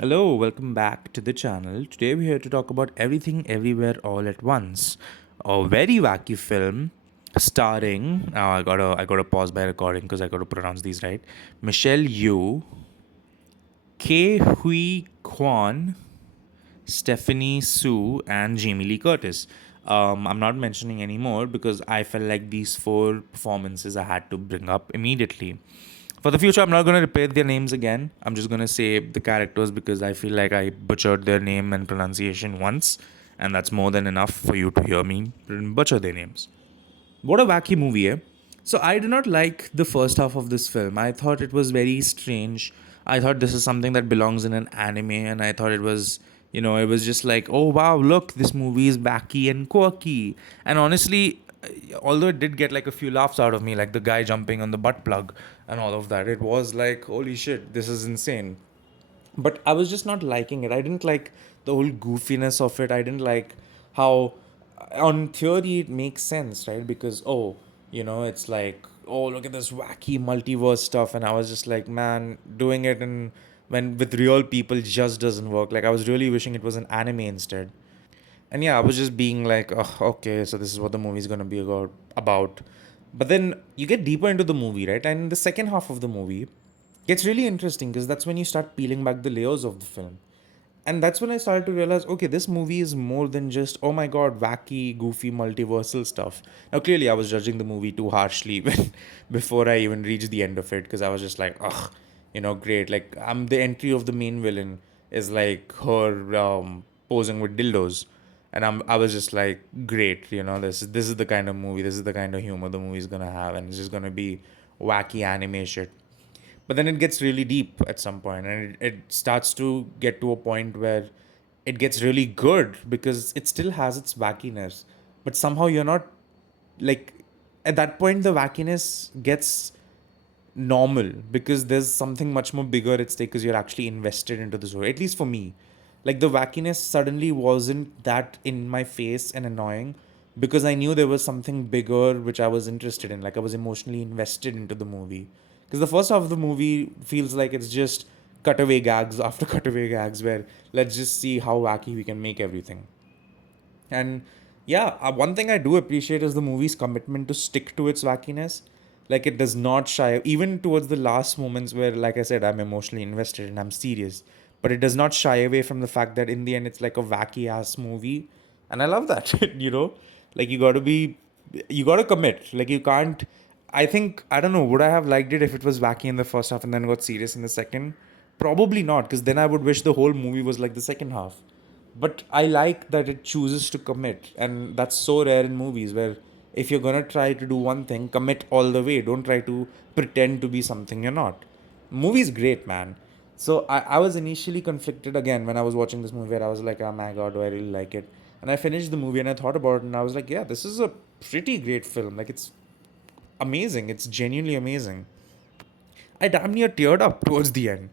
Hello, welcome back to the channel. Today we're here to talk about Everything Everywhere All at Once, a very wacky film starring. I gotta pause by recording because I gotta pronounce these right. Michelle Yeoh, Ke Huy Kwan, Stephanie Sue, and Jamie Lee Curtis. I'm not mentioning any more because I felt like these four performances I had to bring up immediately. For the future, I'm not going to repeat their names again. I'm just going to say the characters because I feel like I butchered their name and pronunciation once, and that's more than enough for you to hear me butcher their names. What a wacky movie, eh? So I did not like the first half of this film. I thought it was very strange. I thought this is something that belongs in an anime, and I thought it was just like, oh wow, look, this movie is wacky and quirky. And honestly, although it did get like a few laughs out of me, like the guy jumping on the butt plug and all of that, it was like, holy shit, this is insane. But I was just not liking it. I didn't like the whole goofiness of it. I didn't like how, on theory, it makes sense, right? Because, it's like, oh, look at this wacky multiverse stuff. And I was just like, man, doing it when with real people just doesn't work. Like, I was really wishing it was an anime instead. And yeah, I was just being like, oh, okay, so this is what the movie is going to be about. But then you get deeper into the movie, right? And the second half of the movie gets really interesting because that's when you start peeling back the layers of the film. And that's when I started to realize, okay, this movie is more than just, oh my god, wacky, goofy, multiversal stuff. Now, clearly, I was judging the movie too harshly before I even reached the end of it because I was just like, ugh, great. Like, the entry of the main villain is like her posing with dildos. And I was just like, great, this is the kind of movie, this is the kind of humor the movie's gonna have, and it's just gonna be wacky anime shit. But then it gets really deep at some point, and it starts to get to a point where it gets really good because it still has its wackiness, but somehow you're not like, at that point the wackiness gets normal because there's something much more bigger at stake because you're actually invested into the story. At least for me, like the wackiness suddenly wasn't that in my face and annoying because I knew there was something bigger which I was interested in. Like I was emotionally invested into the movie because the first half of the movie feels like it's just cutaway gags after cutaway gags where let's just see how wacky we can make everything. And yeah, one thing I do appreciate is the movie's commitment to stick to its wackiness. Like it does not shy, even towards the last moments where, like I said, I'm emotionally invested and I'm serious. But it does not shy away from the fact that in the end it's like a wacky ass movie. And I love that, Like you gotta commit. Like you can't, I think, I don't know, would I have liked it if it was wacky in the first half and then got serious in the second? Probably not, because then I would wish the whole movie was like the second half. But I like that it chooses to commit, and that's so rare in movies where if you're gonna try to do one thing, commit all the way. Don't try to pretend to be something you're not. Movie's great, man. So I was initially conflicted again when I was watching this movie where I was like, oh my god, do I really like it? And I finished the movie and I thought about it and I was like, yeah, this is a pretty great film. Like it's amazing. It's genuinely amazing. I damn near teared up towards the end.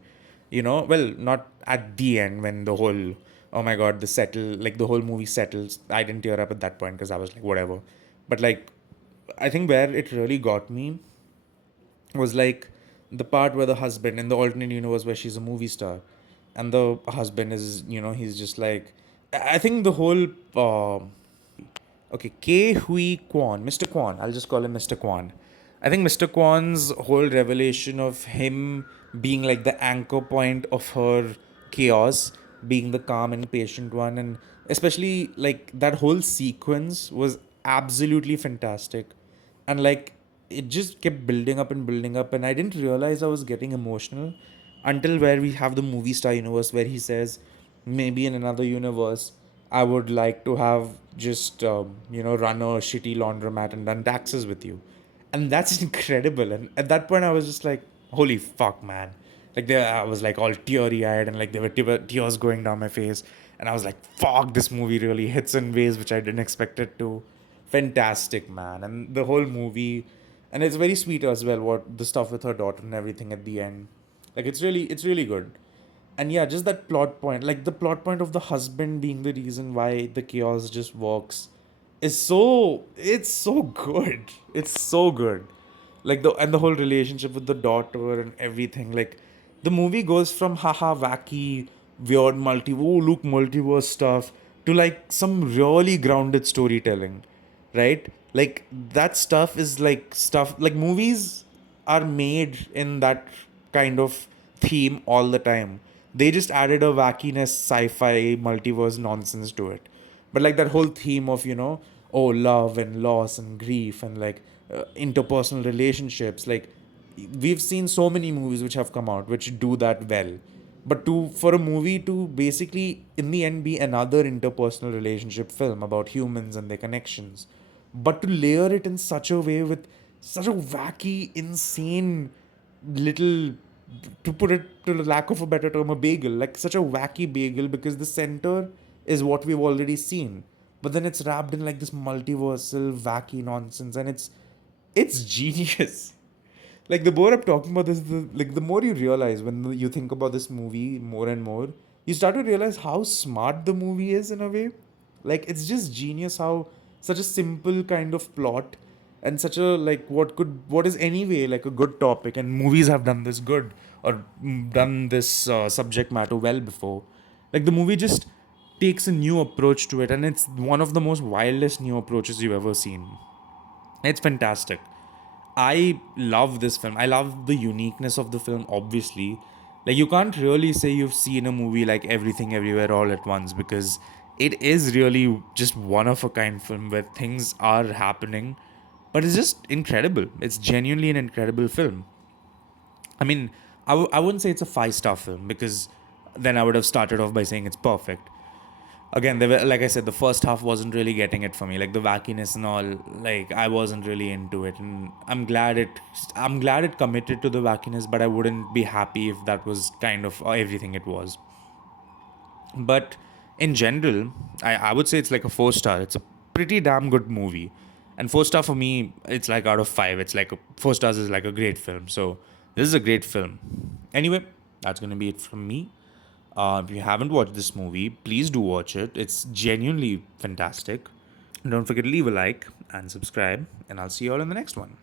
Well, not at the end when the whole, oh my god, like the whole movie settles. I didn't tear up at that point because I was like, whatever. But like, I think where it really got me was like the part where the husband in the alternate universe where she's a movie star and the husband is, he's just like, I think the whole, okay, K. Hui Kwan, Mr. Kwan. I'll just call him Mr. Kwan. I think Mr. Kwan's whole revelation of him being like the anchor point of her chaos, being the calm and patient one, and especially like that whole sequence was absolutely fantastic. And like it just kept building up, and I didn't realize I was getting emotional until where we have the movie star universe where he says, maybe in another universe I would like to have just run a shitty laundromat and done taxes with you, and that's incredible. And at that point, I was just like, "Holy fuck, man!" Like there, I was like all teary eyed, and like there were tears going down my face, and I was like, "Fuck, this movie really hits in ways which I didn't expect it to." Fantastic, man, and the whole movie, and it's very sweet as well. What the stuff with her daughter and everything at the end, like it's really good. And yeah, just that plot point, like the plot point of the husband being the reason why the chaos just works, is it's so good. It's so good. Like the whole relationship with the daughter and everything. Like the movie goes from haha wacky weird Luke multiverse stuff to like some really grounded storytelling, right? Like that stuff is like stuff like movies are made in that kind of theme all the time. They just added a wackiness, sci-fi, multiverse nonsense to it. But like that whole theme of, oh, love and loss and grief and like interpersonal relationships, like we've seen so many movies which have come out which do that well. But to for a movie to basically in the end be another interpersonal relationship film about humans and their connections, but to layer it in such a way with such a wacky, insane little, to put it to the lack of a better term, a bagel, like such a wacky bagel, because the center is what we've already seen, but then it's wrapped in like this multiversal wacky nonsense, and it's genius. Like the more I'm talking about this, the more you realize when you think about this movie more and more, you start to realize how smart the movie is in a way. Like it's just genius how such a simple kind of plot and such a like what is anyway like a good topic, and movies have done this good or done this subject matter well before. Like the movie just takes a new approach to it, and it's one of the most wildest new approaches you've ever seen. It's fantastic. I love this film. I love the uniqueness of the film, obviously. Like, you can't really say you've seen a movie like Everything Everywhere All at Once, because it is really just one of a kind film where things are happening, but it's just incredible. It's genuinely an incredible film. I mean, I wouldn't say it's a five-star film, because then I would have started off by saying it's perfect. Again, they were, like I said, the first half wasn't really getting it for me, like the wackiness and all. Like I wasn't really into it, and I'm glad it committed to the wackiness, but I wouldn't be happy if that was kind of everything it was. But in general, I would say it's like a 4 star. It's a pretty damn good movie, and 4 star for me, it's like out of five. It's like 4 stars is like a great film. So this is a great film. Anyway, that's gonna be it from me. If you haven't watched this movie, please do watch it. It's genuinely fantastic. Don't forget to leave a like and subscribe, and I'll see you all in the next one.